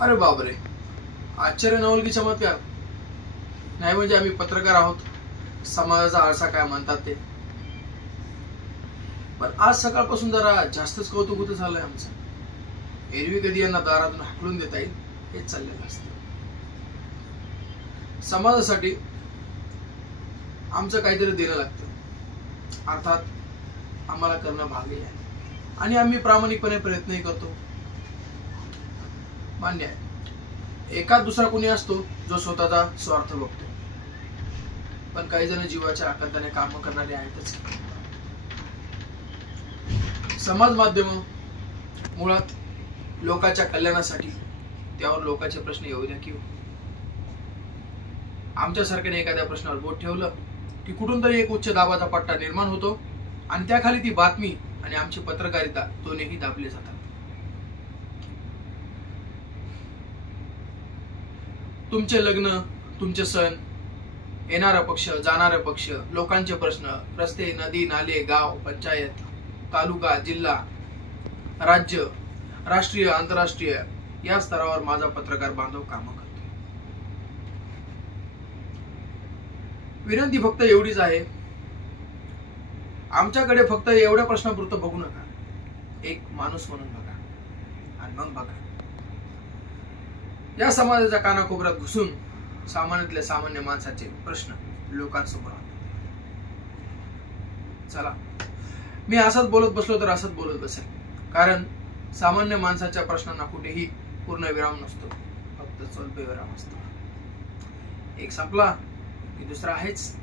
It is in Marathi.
अरे बापरे, आश्चर्य नवल की चमत्कार. नाही म्हणजे आम्ही पत्रकार आहोत, समाजाचा आरसा काय म्हणतात ते. पण आज सकाळपासून जरा जास्तच कौतुक होत झालंय आमचं. एरवी कधी यांना दारातून हाकलून देता येईल हेच चाललेलं असतं. समाजासाठी आमचं काहीतरी देणं लागतं, अर्थात आम्हाला करणं भाग आहे आणि आम्ही प्रामाणिकपणे प्रयत्नही करतो. मान्य आहे, एखाद दुसरा कोणी असतो जो स्वतःचा स्वार्थ बघतो, पण काही जण जीवाच्या आकांताने काम करणारे आहेतच. समाज माध्यम मुळात लोकांच्या कल्याणासाठी, त्यावर लोकांचे प्रश्न येऊ द्या की आमच्यासारख्याने एखाद्या प्रश्नावर बोट ठेवलं की कुठून तरी एक उच्च दाबाचा पट्टा निर्माण होतो आणि त्याखाली ती बातमी आणि आमची पत्रकारिता दोन्ही दाबले जातात. तुमचे लग्न, तुमचे सण, येणारा पक्ष, जाणारा पक्ष, लोकांचे प्रश्न, रस्ते, नदी, नाले, गाव, पंचायत, तालुका, जिल्हा, राज्य, राष्ट्रीय, आंतरराष्ट्रीय या स्तरावर माझा पत्रकार बांधव काम करतो. विनंती फक्त एवढीच आहे, आमच्याकडे फक्त एवढ्या प्रश्नापुरतं बघू नका. एक माणूस म्हणून बघा आणि मग बघा. या समाजाच्या कानाकोपऱ्यात घुसून सामान्यातल्या सामान्य माणसाचे प्रश्न लोकांसमोर आणतात. चला, मी असंच बोलत बसलो तर असंच बोलत बसेल, कारण सामान्य माणसाच्या प्रश्नांना कुठेही पूर्ण विराम नसतो, फक्त स्वल्प विराम असतो. एक संपला की दुसरा आहेच.